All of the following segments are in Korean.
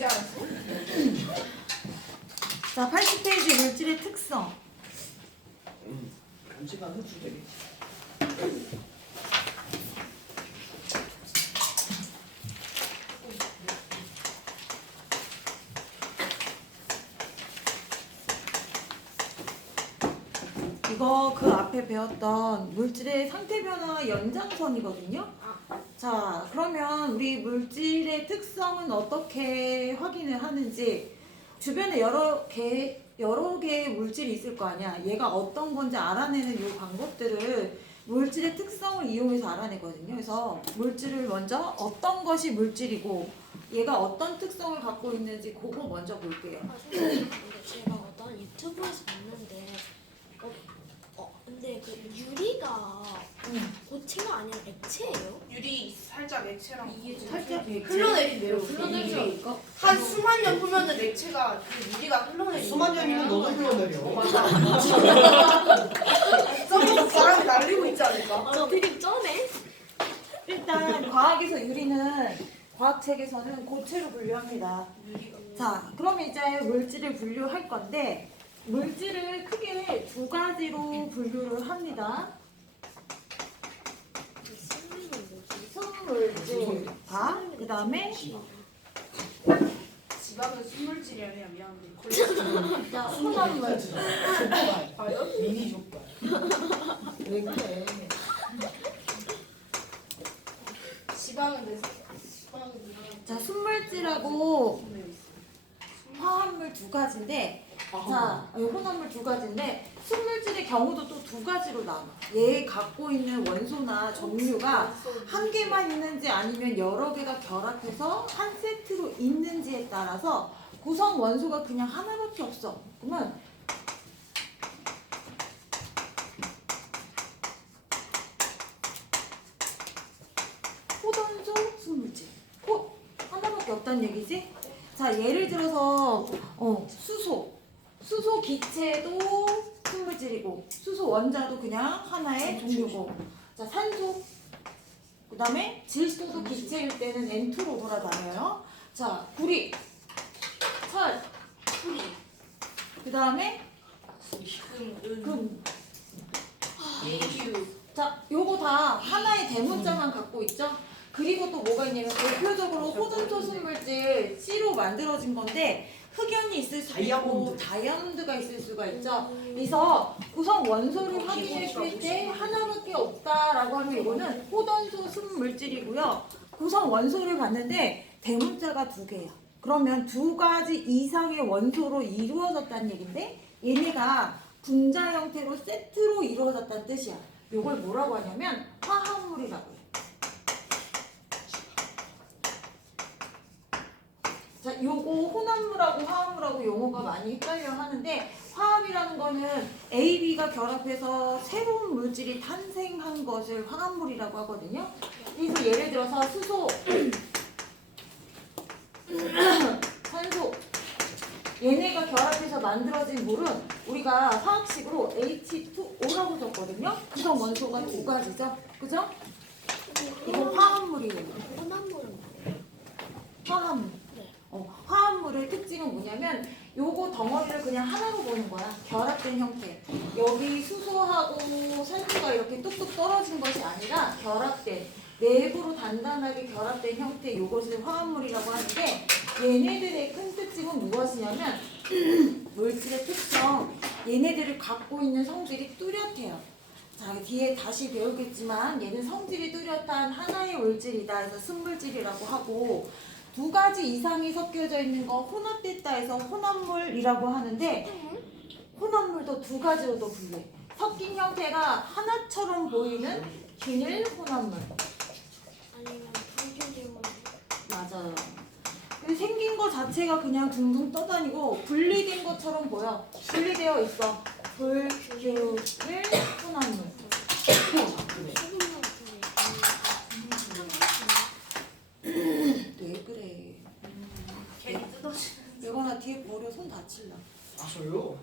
이제 알았어. 자, 80페이지 물질의 특성. 간지가 흡수되게. 이거 그 앞에 배웠던 물질의 상태 변화 연장선이거든요. 자, 그러면 우리 물질의 특성은 어떻게 확인을 하는지, 주변에 여러 개의 물질이 있을 거 아니야. 얘가 어떤 건지 알아내는 이 방법들을 물질의 특성을 이용해서 알아내거든요. 그래서 물질을 먼저 어떤 것이 물질이고 얘가 어떤 특성을 갖고 있는지 그거 먼저 볼게요. 선생님, 근데 제가 어떤 유튜브에서 봤는데 근데 그 유리가 고체가 아니라 액체예요? 유리 살짝 액체랑 살짝 흘러내린대요. 흘러내리죠. 한 수만 년 후면은 액체가 그 유리가 흘러내리죠. 수만 년이면 너무 흘러내려. 썸머서 바람이 날리고 있지 않을까? 저 되게 쩌네. 일단 과학에서 유리는 과학책에서는 고체로 분류합니다. 자, 그럼 이제 물질을 분류할 건데 물질을 크게 두 가지로 분류를 합니다. 순물질과 그 다음에 지방은 순물질이 아니라 미안한데. 혼합물. 족발. 미니 족발. 왜 그래? 지방은 내 지방은 미안한데. 자, 순물질하고 화합물 두 가지인데, 자, 혼합물 두 가지인데 순물질의 경우도 또 두 가지로 나눠. 얘 갖고 있는 원소나 종류가 한 개만 있는지 아니면 여러 개가 결합해서 한 세트로 있는지에 따라서 구성 원소가 그냥 하나밖에 없어. 그러면 호던소 순물질. 하나밖에 없다는 얘기지? 자, 예를 들어서 수소 기체도 순물질이고 수소 원자도 그냥 하나의 종류고, 자, 산소, 그 다음에 질소도 기체일 때는 N2로 돌아다녀요. 자, 구리, 철, 풀이, 그 다음에 금, 예유. 자, 요거 다 하나의 대문자만 갖고 있죠? 그리고 또 뭐가 있냐면 대표적으로 호전소 순물질 C로 만들어진 건데 흑연이 있을 수도 있고 다이아몬드가 있을 수가 있죠. 그래서 구성 원소를 확인했을 때 하나밖에 없다라고 하면 이거는 호전소 순물질이고요. 구성 원소를 봤는데 대문자가 두 개예요. 그러면 두 가지 이상의 원소로 이루어졌다는 얘긴데 얘네가 분자 형태로 세트로 이루어졌다는 뜻이야. 이걸 뭐라고 하냐면 화합물이라고 해요. 자, 요거 혼합물하고 화합물하고 용어가 많이 헷갈려 하는데, 화합이라는 거는 A, B가 결합해서 새로운 물질이 탄생한 것을 화합물이라고 하거든요. 그래서 예를 들어서 수소, 산소, 얘네가 결합해서 만들어진 물은 우리가 화학식으로 H2O라고 썼거든요. 구성 원소가 두 가지죠. 그죠? 이건 화합물이에요. 혼합물은 뭐예요? 화합물. 네. 화합물의 특징은 뭐냐면 요거 덩어리를 그냥 하나로 보는 거야. 결합된 형태. 여기 수소하고 산소가 이렇게 뚝뚝 떨어진 것이 아니라 결합된, 내부로 단단하게 결합된 형태, 요것을 화합물이라고 하는데 얘네들의 큰 특징은 무엇이냐면 물질의 특성, 얘네들을 갖고 있는 성질이 뚜렷해요. 자, 뒤에 다시 배우겠지만 얘는 성질이 뚜렷한 하나의 물질이다 해서 순물질이라고 하고, 두 가지 이상이 섞여져 있는 거 혼합됐다 해서 혼합물이라고 하는데 혼합물도 두 가지로도 분류해. 섞인 형태가 하나처럼 보이는 비닐 혼합물. 아니면 불균질물? 맞아요. 근데 생긴 거 자체가 그냥 둥둥 떠다니고 분리된 것처럼 보여. 분리되어 있어. 불균일 혼합물. 왜 그래? 괜히 뜯어지는. 여건아 뒤에 버려. 손 다칠라. 아 저요?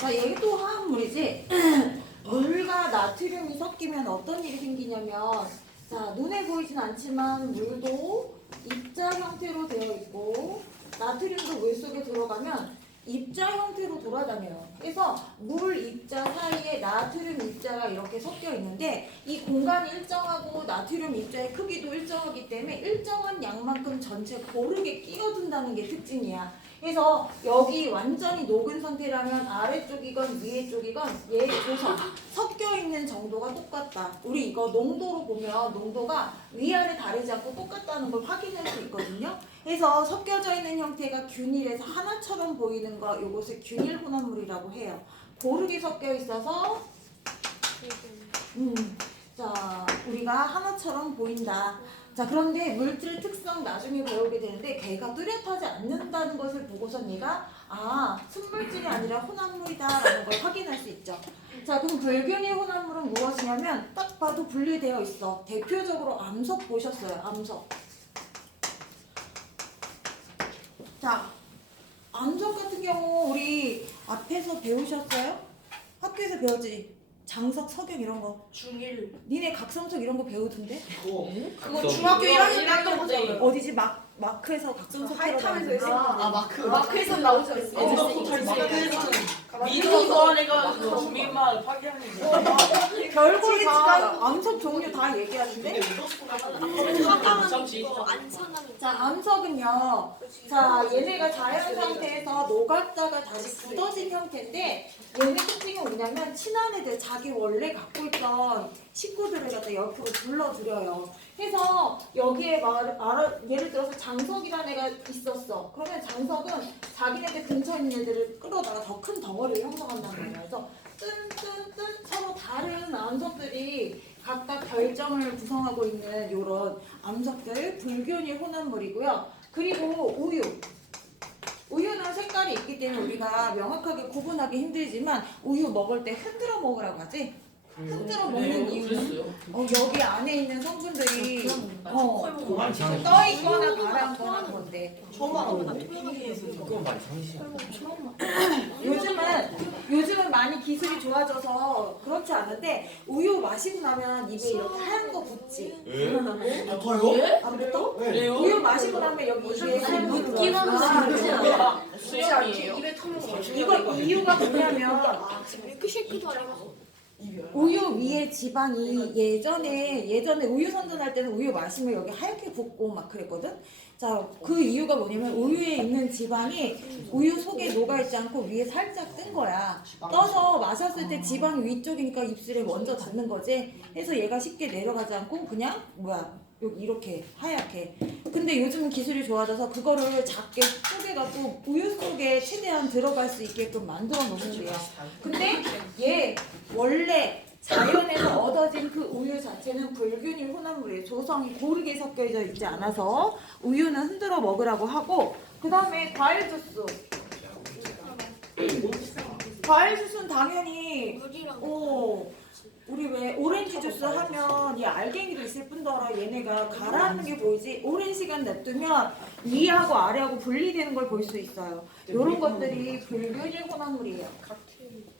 자, 얘 또 화합물이지? 이제 물과 나트륨이 섞이면 어떤 일이 생기냐면 자 눈에 보이진 않지만 물도 입자 형태로 되어 있고 나트륨도 물 속에 들어가면 입자 형태로 돌아다녀요. 그래서 물 입자 사이에 나트륨 입자가 이렇게 섞여 있는데 이 공간이 일정하고 나트륨 입자의 크기도 일정하기 때문에 일정한 양만큼 전체 고르게 끼어든다는 게 특징이야. 그래서 여기 완전히 녹은 상태라면 아래쪽이건 위에 쪽이건 얘 조성 섞여 있는 정도가 똑같다. 우리 이거 농도로 보면 농도가 위아래 다르지 않고 똑같다는 걸 확인할 수 있거든요. 그래서 섞여져 있는 형태가 균일해서 하나처럼 보이는 거 이것을 균일 혼합물이라고 해요. 고르게 섞여 있어서 자 우리가 하나처럼 보인다. 자 그런데 물질 특성 나중에 배우게 되는데 걔가 뚜렷하지 않는다는 것을 보고선 얘가 순물질이 아니라 혼합물이다라는 걸 확인할 수 있죠. 자 그럼 불균일 혼합물은 무엇이냐면 딱 봐도 분리되어 있어. 대표적으로 암석 보셨어요. 암석. 자 암석 같은 경우 우리 앞에서 배우셨어요? 학교에서 배웠지? 장석, 석영 이런 거. 중1. 니네 각성석 이런 거 배우던데? 그거 중학교 1학년 때 했던 거잖아요. 어디지? 마크에서 각성석 하이탐에서 했을 마크. 마크에서 나오지 미도 이거니까 주민만 파괴하는 거. 별걸 다 암석 종류 다 얘기하는데? 자 암석은요. 자 얘네가 자연 상태에서 녹았다가 다시 굳어진 형태인데 얘네 특징은 뭐냐면 친한 애들 자기 원래 갖고 있던 식구들을 갖다 옆으로 불러들여요. 그래서 여기에 예를 들어서 장석이라는 애가 있었어. 그러면 장석은 자기네들 근처에 있는 애들을 끌어다가 더 큰 덩어리를 형성한다는 거예요. 그래서 뜬뜬뜬 서로 다른 암석들이 각각 결정을 구성하고 있는 이런 암석들 불균일 혼합물이고요. 그리고 우유는 색깔이 있기 때문에 우리가 명확하게 구분하기 힘들지만 우유 먹을 때 흔들어 먹으라고 하지? 흔들어 먹는 이유는 여기 안에 있는 성분들이 떠 있거나 가라앉거나 그런데 처음 알았는데. 그건 많이 상시야. 요즘은 많이 기술이 좋아져서 그렇지 않은데 우유 마시고 나면 입에 이렇게 하얀 거 붙지. 저요? 안 붙어? 네. 우유 마시고 나면 여기 입에 하얀 거 묻기만 붙어. 하지 않아. 수영이에요. 입에 타는 거. 이거 이유가 뭐냐면 밀크쉐이크도 아니고. 우유 위에 지방이 예전에 우유 선전할 때는 우유 마시면 여기 하얗게 붓고 막 그랬거든. 자, 그 이유가 뭐냐면 우유에 있는 지방이 우유 속에 녹아있지 않고 위에 살짝 뜬 거야. 떠서 마셨을 때 지방이 위쪽이니까 입술에 먼저 닿는 거지. 그래서 얘가 쉽게 내려가지 않고 그냥 여기 이렇게 하얗게. 근데 요즘은 기술이 좋아져서 그거를 작게 쪼개갖고 우유 속에 최대한 들어갈 수 있게끔 만들어 놓는 거야. 근데 얘 원래 자연에서 얻어진 그 우유 자체는 불균일 혼합물이에요. 조성이 고르게 섞여져 있지 않아서 우유는 흔들어 먹으라고 하고, 그 다음에 과일 주스. 과일 주스는 당연히 물이랑 우리 왜 오렌지 주스 하면 이 알갱이도 있을 뿐더러 얘네가 가라앉는 게 보이지. 오랜 시간 냅두면 위하고 아래하고 분리되는 걸 볼 수 있어요. 이런 것들이 불균일 혼합물이에요.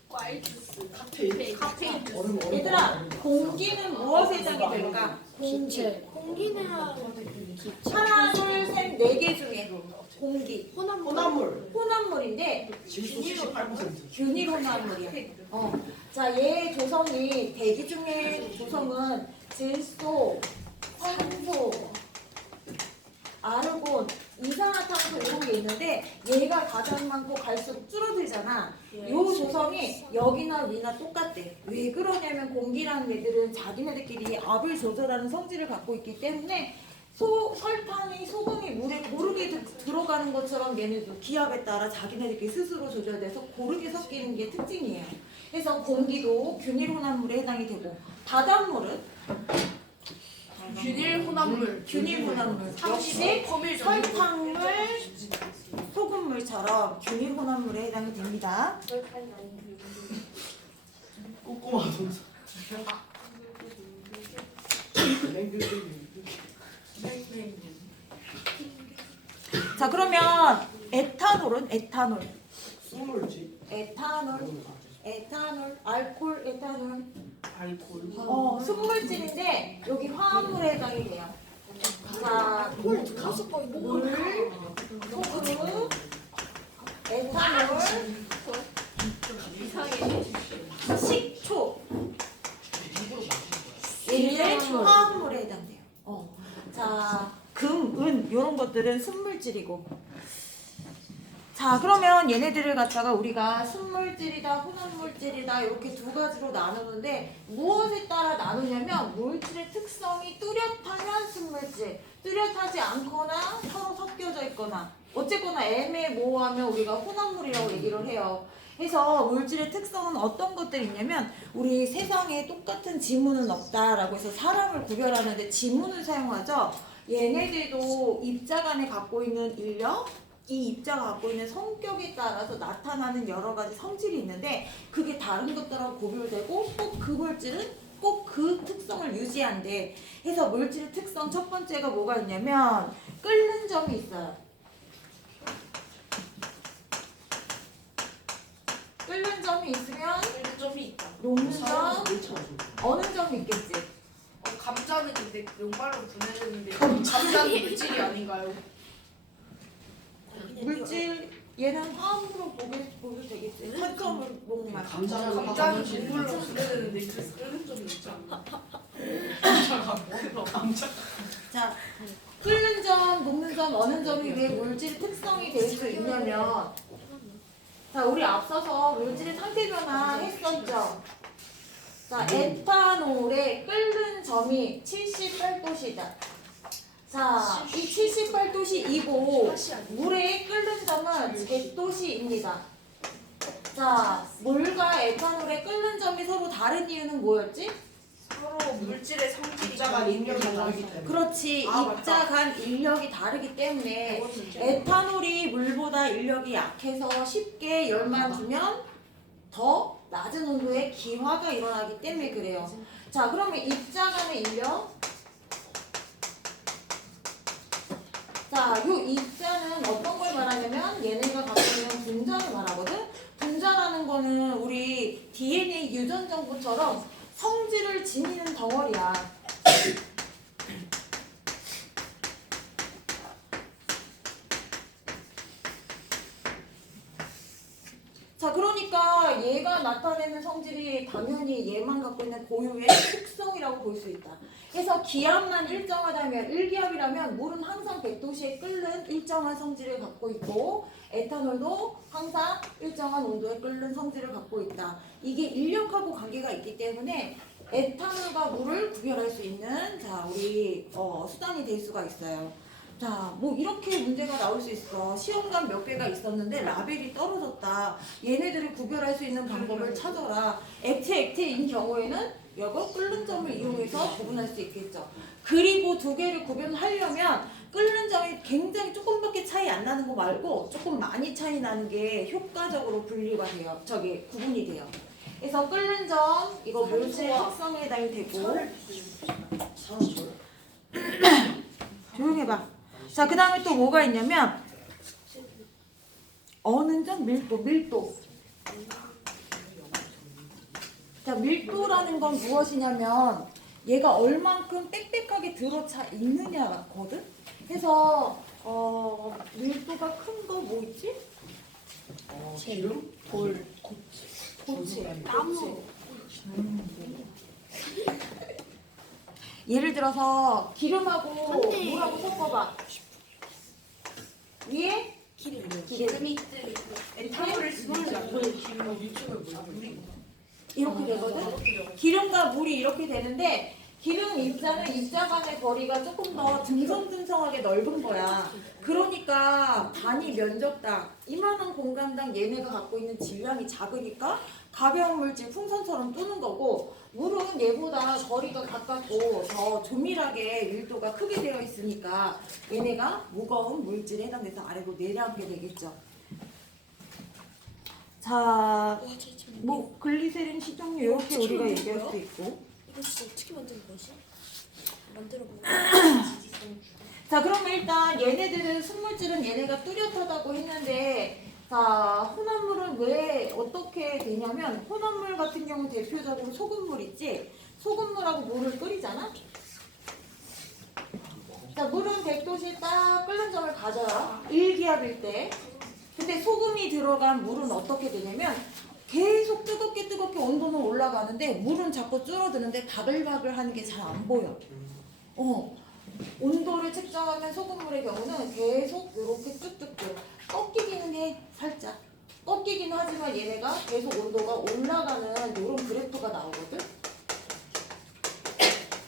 과일 주스, 카페인 주스. 얘들아, 공기는 무엇에 해당이 될까? 공기. 공기는 하나, 둘, 셋, 네 개 중에 공기. 혼합물. 혼합물인데 질소 78%. 균일 혼합물이야. 자, 얘 조성이 대기 중의 조성은 질소, 산소, 아르곤, 이산화탄소 이런 게 있는데 얘가 가장 많고 갈수록 줄어들잖아. 요 조성이 여기나 위나 똑같대. 왜 그러냐면 공기라는 애들은 자기네들끼리 압을 조절하는 성질을 갖고 있기 때문에 설탕이 소금이 물에 고르게 들어가는 것처럼 얘네도 기압에 따라 자기네들끼리 스스로 조절돼서 고르게 섞이는 게 특징이에요. 그래서 공기도 균일 혼합물에 해당이 되고, 바닷물은 균일 혼합물. 균일 혼합물 역시 설탕물, 소금물처럼 균일 혼합물에 해당이 됩니다. 꼬꼬마 동사. 자, 그러면 에탄올은? 에탄올. 술물지. 에탄올. 에탄올, 알코올, 에탄올. 알코올. 순물질인데 여기 화합물에 해당이 돼요. 자, 물, 소금, 에탄올, 식초. 얘네 화합물에 해당돼요. 자, 금, 은 이런 것들은 순물질이고. 자, 그러면 얘네들을 갖다가 우리가 순물질이다, 혼합물질이다 이렇게 두 가지로 나누는데 무엇에 따라 나누냐면 물질의 특성이 뚜렷하면 순물질, 뚜렷하지 않거나 서로 섞여져 있거나 어쨌거나 애매모호하면 우리가 혼합물이라고 얘기를 해요. 그래서 물질의 특성은 어떤 것들이 있냐면 우리 세상에 똑같은 지문은 없다라고 해서 사람을 구별하는데 지문을 사용하죠. 얘네들도 입자간에 갖고 있는 인력, 이 입자가 갖고 있는 성격에 따라서 나타나는 여러 가지 성질이 있는데 그게 다른 것들하고 구별되고 꼭 그 물질은 꼭 그 특성을 유지한대. 그래서 물질의 특성 첫 번째가 뭐가 있냐면 끓는 점이 있어요. 끓는 점이 있으면 끓는 점이 있다. 녹는 점, 어느 점이 있겠지? 감자는 근데 용발로 분해되는데 감자는 물질이 아닌가요? 물질 얘는 화합으로 보게 되겠지. 산점을 녹만. 감자는 감자는 물로 분해되는데 그래서 끓는 점이 있잖아. 자, 끓는 점, 녹는 점, 어느 점이 왜 물질 특성이 될 수 있냐면 자, 우리 앞서서 물질의 상태 변화 했었죠. 자, 에탄올의 끓는 점이 78도씨다. 자, 이 78도씨이고 물의 끓는 점은 100도씨입니다. 자, 물과 에탄올의 끓는 점이 서로 다른 이유는 뭐였지? 서로 물질의 성질이 입자가 인력이 다르기 때문에. 그렇지. 맞다. 입자 간 인력이 다르기 때문에 에탄올이 물보다 인력이 약해서 쉽게 열만 주면 더 낮은 온도에 기화가 일어나기 때문에 그래요. 자, 그러면 입자 간의 인력. 자, 요 입자는 어떤 걸 말하냐면 얘네가 갖고 있는 분자를 말하거든. 분자라는 거는 우리 DNA 유전 정보처럼 성질을 지니는 덩어리야. 자, 그러니까 얘가 나타내는 성질이 당연히 얘만 갖고 있는 고유의 특성이라고 볼 수 있다. 그래서 기압만 일정하다면 1기압이라면 물은 항상 100도씨에 끓는 일정한 성질을 갖고 있고 에탄올도 항상 일정한 온도에 끓는 성질을 갖고 있다. 이게 인력하고 관계가 있기 때문에 에탄올과 물을 구별할 수 있는 자, 우리 수단이 될 수가 있어요. 자, 뭐 이렇게 문제가 나올 수 있어. 시험관 몇 개가 있었는데 라벨이 떨어졌다. 얘네들을 구별할 수 있는 방법을 찾아라. 액체인 경우에는 이거 끓는 점을 이용해서 구분할 수 있겠죠. 그리고 두 개를 구분하려면 끓는 점이 굉장히 조금밖에 차이 안 나는 거 말고 조금 많이 차이 나는 게 효과적으로 분리가 돼요. 구분이 돼요. 그래서 끓는 점 이거 물질의 특성에 해당이 되고 조용해봐. 자, 그 다음에 또 뭐가 있냐면 어는 점 밀도. 자, 밀도라는 건 무엇이냐면 얘가 얼만큼 빽빽하게 들어차 있느냐거든. 그래서 밀도가 큰 거 뭐 있지? 기름? 돌, 고체, 나무. 예를 들어서 기름하고 안돼. 물하고 섞어봐. 위에 기름이 에탄올을 쓰지 않고 이렇게 되거든. 기름과 물이 이렇게 되는데 기름 입자는 입자 간의 거리가 조금 더 듬성듬성하게 넓은 거야. 그러니까 단위 면적당 이만한 공간당 얘네가 갖고 있는 질량이 작으니까 가벼운 물질 풍선처럼 뜨는 거고 물은 얘보다 거리가 가깝고 더 조밀하게 밀도가 크게 되어 있으니까 얘네가 무거운 물질에 해당돼서 아래로 내려앉게 되겠죠. 자, 뭐 글리세린 식용유 이렇게 우리가 얘기할 수 있고. 이거 진짜 어떻게 만드는 거지? 만들어보고. 자, 그러면 일단 얘네들은 순물질은 얘네가 뚜렷하다고 했는데 자, 혼합물은 왜 어떻게 되냐면 혼합물 같은 경우 대표적으로 소금물 있지? 소금물하고 물을 끓이잖아? 자, 물은 100도씨 딱 끓는 점을 가져요. 1기압일 때. 근데 소금이 들어간 물은 어떻게 되냐면 계속 뜨겁게 온도는 올라가는데 물은 자꾸 줄어드는데 바글바글 하는 게 잘 안 보여. 온도를 측정하면 소금물의 경우는 계속 이렇게 뚝뚝뚝 꺾이기는 해. 살짝 꺾이긴 하지만 얘네가 계속 온도가 올라가는 이런 그래프가 나오거든.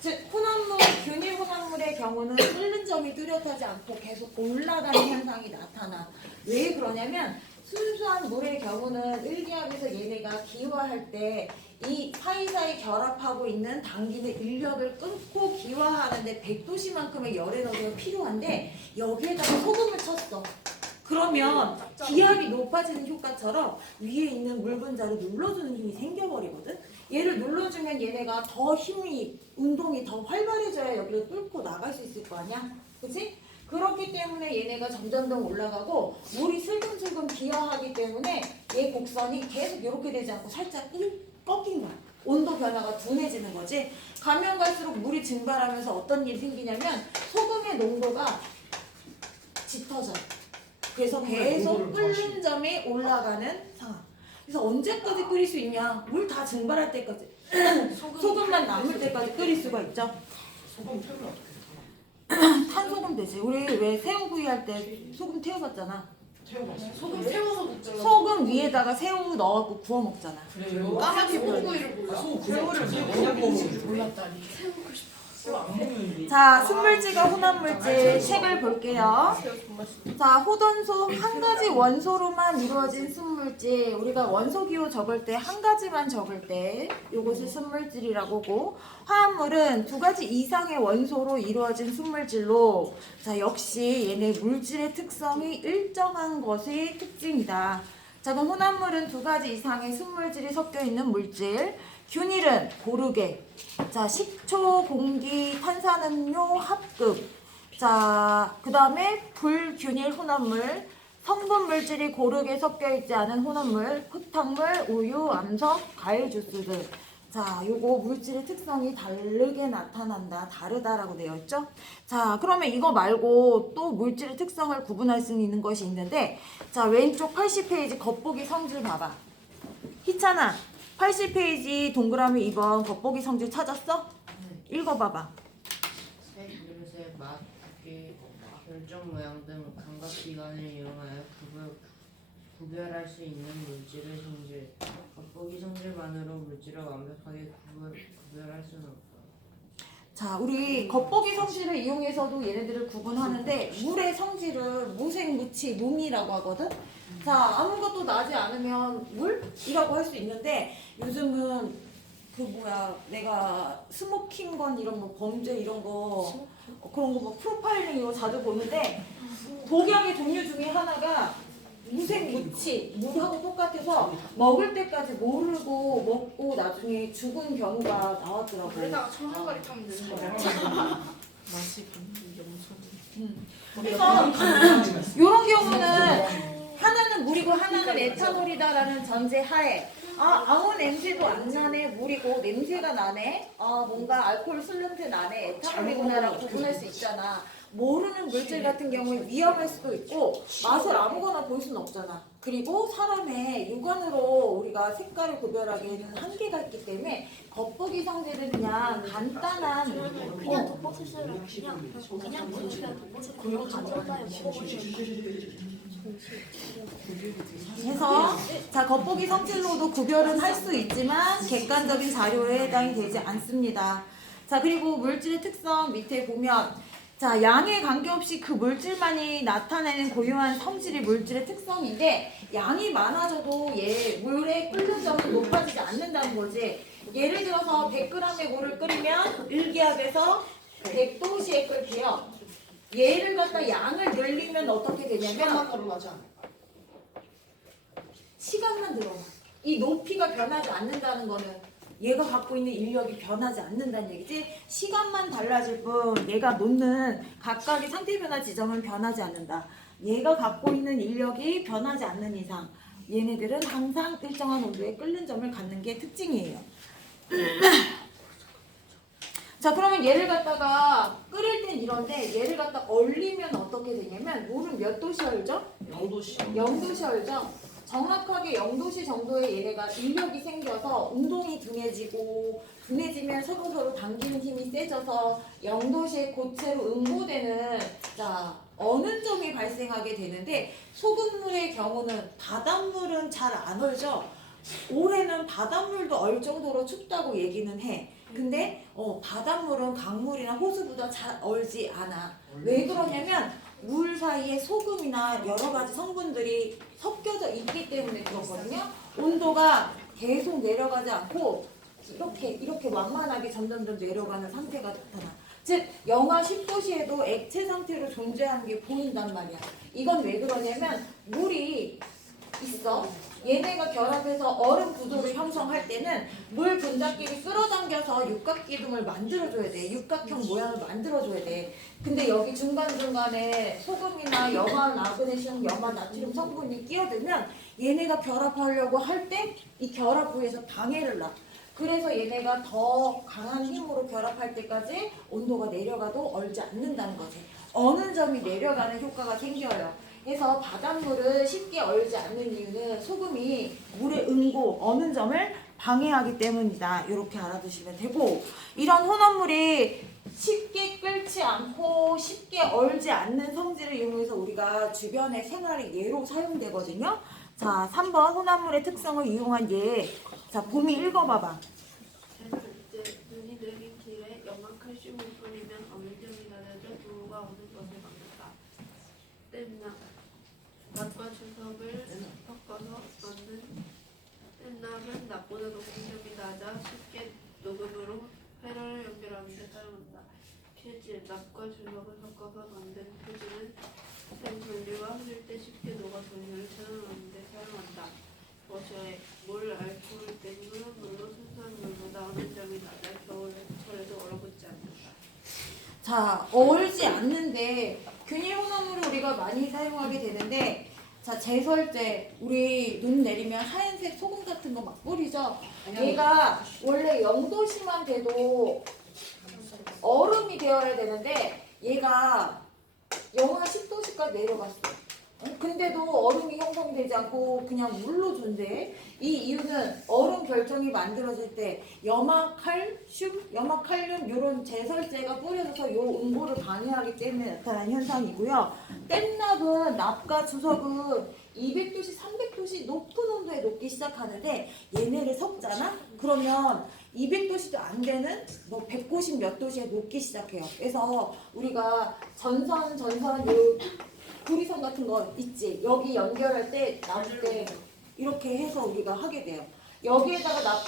즉 혼합물, 균일 혼합물의 경우는 끓는 점이 뚜렷하지 않고 계속 올라가는 현상이 나타나. 왜 그러냐면 순수한 물의 경우는 1기압에서 얘네가 기화할 때 이 사이사이 결합하고 있는 당기는 인력을 끊고 기화하는데 100도씨만큼의 열 에너지가 필요한데 여기에다가 소금을 쳤어. 그러면 기압이 높아지는 효과처럼 위에 있는 물 분자를 눌러주는 힘이 생겨버리거든. 얘를 눌러주면 얘네가 더 힘이 운동이 더 활발해져야 여기를 뚫고 나갈 수 있을 거 아니야, 그렇지? 그렇기 때문에 얘네가 점점점 올라가고 물이 슬금슬금 기화하기 때문에 얘 곡선이 계속 이렇게 되지 않고 살짝 꺾인 거야. 온도 변화가 둔해지는 거지. 가면 갈수록 물이 증발하면서 어떤 일이 생기냐면 소금의 농도가 짙어져. 그래서 계속 끓는 점이 올라가는 상황. 그래서 언제까지 끓일 수 있냐? 물 다 증발할 때까지 소금만 남을 때까지 끓일 수가 있죠. 소금 태우면 어떡해? 탄소금 되지. 우리 왜 새우구이 할 때 소금 태워봤잖아. 태워봤어. 소금 세워서 먹잖아. 소금 위에다가 새우 넣어갖고 구워 먹잖아. 그래요? 까맣게 소금구이를 몰라. 소금을 뭐냐고 몰랐다니. 안 먹는데. 자, 순물질과 혼합물질 색을 볼게요. 자, 호돈소 한 가지 원소로만 이루어진 순물질. 우리가 원소 기호 적을 때 한 가지만 적을 때 이것을 순물질이라고 하고, 화합물은 두 가지 이상의 원소로 이루어진 순물질로, 자, 역시 얘네 물질의 특성이 일정한 것이 특징이다. 자, 그럼 혼합물은 두 가지 이상의 순물질이 섞여 있는 물질. 균일은 고르게. 자, 식초, 공기, 탄산음료 합급. 자, 그 다음에 불균일 혼합물. 성분 물질이 고르게 섞여 있지 않은 혼합물. 흙탕물, 우유, 암석, 과일 주스들. 자, 요거 물질의 특성이 다르게 나타난다. 다르다라고 되어 있죠? 자, 그러면 이거 말고 또 물질의 특성을 구분할 수 있는 것이 있는데, 자, 왼쪽 80페이지 겉보기 성질 봐봐. 희찬아, 80페이지 동그라미 2번 겉보기 성질 찾았어? 읽어봐봐. 색, 그릇의 맛, 두께, 결정 모양 등 감각기관을 이용하여 구별할 수 있는 물질의 성질. 겉보기 성질만으로 물질을 완벽하게 구별할 수는 없다. 자, 우리 겉보기 성질을 이용해서도 얘네들을 구분하는데 물의 성질을 무색, 무치, 무미라고 하거든? 자, 아무것도 나지 않으면 물이라고 할 수 있는데 요즘은 내가 스모킹건 이런 거 범죄 이런 거 그런 거 뭐 프로파일링 이거 자주 보는데 독약의 종류 중에 하나가 무색, 무치, 물하고 똑같아서 먹을 때까지 모르고 먹고 나중에 죽은 경우가 나왔더라고요. 그러다가 청산가리 타면 되는 거야. 맛이 염소. 그래서 이런 경우는 하나는 물이고 하나는 에탄올이다라는 전제 하에 아무 냄새도 안 나네, 물이고 냄새가 나네, 뭔가 알코올 술 냄새 나네, 에탄올이구나라고 구분할 수 있잖아. 모르는 물질 같은 경우에 위험할 수도 있고 맛을 아무거나 볼 수는 없잖아. 그리고 사람의 육안으로 우리가 색깔을 구별하기에는 한계가 있기 때문에 겉보기 성질은 그냥 간단한 그냥 덮어쓰시라 그냥 덮어쓰시라 그거 가져다요 해서 자, 겉보기 성질로도 구별은 할 수 있지만 객관적인 자료에 해당이 되지 않습니다. 자, 그리고 물질의 특성 밑에 보면 자, 양에 관계없이 그 물질만이 나타내는 고유한 성질이 물질의 특성인데 양이 많아져도 얘 물의 끓는 점은 높아지지 않는다는 거지. 예를 들어서 100g의 물을 끓이면 1기압에서 100도씨에 끓게요. 얘를 갖다 양을 늘리면 어떻게 되냐면 시간만 늘어나지 않을까? 시간만 늘어나. 이 높이가 변하지 않는다는 거는 얘가 갖고 있는 인력이 변하지 않는다는 얘기지. 시간만 달라질 뿐 얘가 놓는 각각의 상태 변화 지점은 변하지 않는다. 얘가 갖고 있는 인력이 변하지 않는 이상 얘네들은 항상 일정한 온도에 끓는 점을 갖는 게 특징이에요. 자, 그러면 얘를 갖다가 끓일 땐 이런데 얘를 갖다 얼리면 어떻게 되냐면 물은 몇 도씨 얼죠? 0도씨. 0도씨 얼죠? 정확하게 0도씨 정도의 얘네가 인력이 생겨서 운동이 둔해지면 서로서로 당기는 힘이 세져서 0도씨의 고체로 응고되는 자 어는 점이 발생하게 되는데 소금물의 경우는 바닷물은 잘 안 얼죠? 올해는 바닷물도 얼 정도로 춥다고 얘기는 해. 근데 바닷물은 강물이나 호수보다 잘 얼지 않아. 왜 그러냐면 물 사이에 소금이나 여러 가지 성분들이 섞여져 있기 때문에 그렇거든요. 온도가 계속 내려가지 않고 이렇게 완만하게 점점 내려가는 상태가 나타나. 즉 영하 10도씨에도 액체 상태로 존재하는 게 보인단 말이야. 이건 왜 그러냐면 물이 있어. 얘네가 결합해서 얼음 구조를 형성할 때는 물 분자끼리 끌어당겨서 육각기둥을 만들어줘야 돼. 육각형 모양을 만들어줘야 돼. 근데 여기 중간중간에 소금이나 염화 마그네슘, 염화 나트륨 성분이 끼어들면 얘네가 결합하려고 할 때 이 결합 부에서 방해를 놔. 그래서 얘네가 더 강한 힘으로 결합할 때까지 온도가 내려가도 얼지 않는다는 거지. 어는 점이 내려가는 효과가 생겨요. 그래서 바닷물을 쉽게 얼지 않는 이유는 소금이 물의 응고, 어는 점을 방해하기 때문이다. 이렇게 알아두시면 되고, 이런 혼합물이 쉽게 끓지 않고 쉽게 얼지 않는 성질을 이용해서 우리가 주변의 생활의 예로 사용되거든요. 자, 3번 혼합물의 특성을 이용한 예. 자, 봄이 읽어봐봐. 눈이 내린 길에 염화칼슘을 뿌리면 어느 점이 낮아져 도로가 오는 것을 막는다. 땜납 납과 주석을 섞어서 넣는 땜납은 납보다 높은 점이 낮아 쉽게 녹음으로 회로를 연결하는 데 사용한다. 필질 납과 주석을 섞어서 만든 필질은 샘 분리와 흐를 때 쉽게 녹아 분리를 채워넣는 데 사용한다. 워셔액 물 알코올 된 물은 물로 순수한 물보다 어느 점이 낮아 겨울철에도 얼어붙지 않는다. 자, 얼지 않는데 균일 혼합물을 우리가 많이 사용하게 되는데, 자, 제설제 우리 눈 내리면 하얀색 소금 같은 거 막 뿌리죠. 얘가 원래 0도씨만 돼도 얼음이 되어야 되는데 얘가 영하 10도씨까지 내려갔어. 근데도 얼음이 형성되지 않고 그냥 물로 존재해. 이 이유는 얼음 결정이 만들어질 때 염화칼륨 이런 제설제가 뿌려져서 요 응고를 방해하기 때문에 나타난 현상이고요. 땜납은 납과 주석은 200도씨, 300도씨 높은 온도에 녹기 시작하는데 얘네를 섞잖아? 그러면 200도씨도 안 되는 190 몇 도씨에 녹기 시작해요. 그래서 우리가 전선 요 구리선 같은 거 있지. 여기 연결할 때 납땜 이렇게 해서 우리가 하게 돼요. 여기에다가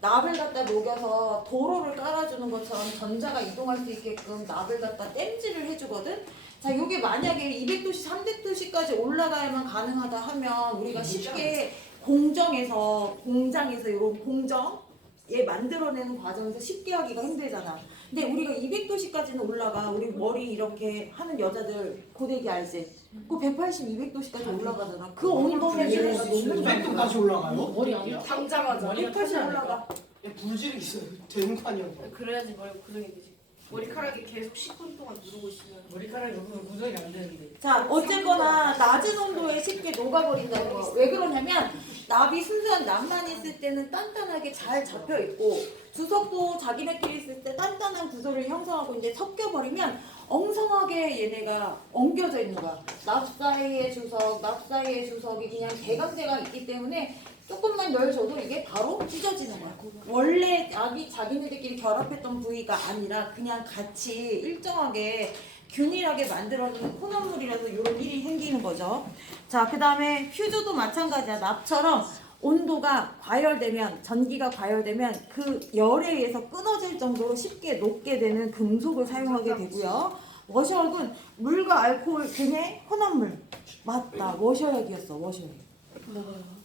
납을 갖다 녹여서 도로를 깔아주는 것처럼 전자가 이동할 수 있게끔 납을 갖다 땜질을 해주거든. 자, 요게 만약에 200도씨, 300도씨까지 올라가야만 가능하다 하면 우리가 쉽게 공장에서 이런 얘 만들어내는 과정에서 쉽게 하기가 힘들잖아. 근데 우리가 200도씨까지는 올라가. 우리 머리 이렇게 하는 여자들 고데기 알지? 그 180, 200도씨까지 올라가잖아. 그 온도면 얘네가 너무 100도까지 올라가요? 머리 안 당장하자. 180 올라가. 불지르기 있어요. 되는 거 아니야? 그래야지 머리가 고정이 되지. 머리카락이 계속 10분 동안 누르고 있으면 머리카락이 없으면 구성이 안 되는데. 자, 어쨌거나 낮은 온도에 쉽게 녹아버린다는 거. 왜 그러냐면 납이 순수한 납만 있을 때는 단단하게 잘 잡혀 있고 주석도 자기네끼리 있을 때 단단한 구조를 형성하고 이제 섞여버리면 엉성하게 얘네가 엉겨져 있는 거야. 납 사이의 주석이 그냥 대강대강 있기 때문에 조금만 열줘도 이게 바로 찢어지는 거야. 원래 납이 자기네들끼리 결합했던 부위가 아니라 그냥 같이 일정하게 균일하게 만들어주는 혼합물이라서 이런 일이 생기는 거죠. 자, 그 다음에 퓨즈도 마찬가지야. 납처럼 온도가 과열되면, 전기가 과열되면 그 열에 의해서 끊어질 정도로 쉽게 녹게 되는 금속을 사용하게 되고요. 워셔액은 물과 알코올 등의 혼합물. 맞다, 워셔액이었어. 워셔액.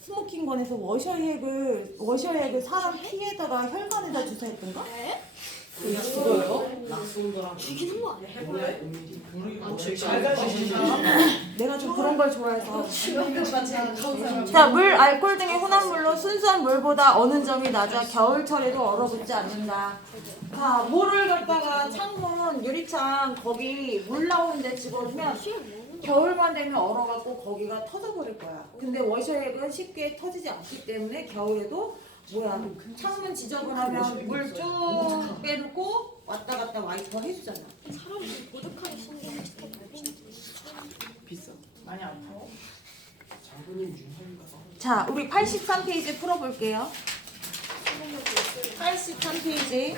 스모킹건에서 워셔액을 사람 피에다가 혈관에다 주사했던가? 그냥 죽어요? 낙송도랑 죽이는 거 아니야? 해볼래? 혹시 잘 가시는 사람? 내가 좀 그런 걸 좋아해서. 자, 자, 물, 알코올 등의 혼합물로 순수한 물보다 어느 점이 낮아 겨울철에도 얼어붙지 않는다. 자, 물을 갖다가 창문, 유리창 거기 물 나오는데 집어주면 겨울만 되면 얼어갖고 거기가 터져버릴 거야. 근데 워셔액은 쉽게 터지지 않기 때문에 겨울에도 뭐야 창문 지저분하면 물 쭉 빼놓고 왔다 갔다 와이퍼 해주잖아. 사람이 보드카에 쓰는 거 비싸. 많이 아파? 장군님 윤활유가 써. 자, 우리 83페이지 풀어볼게요. 83페이지.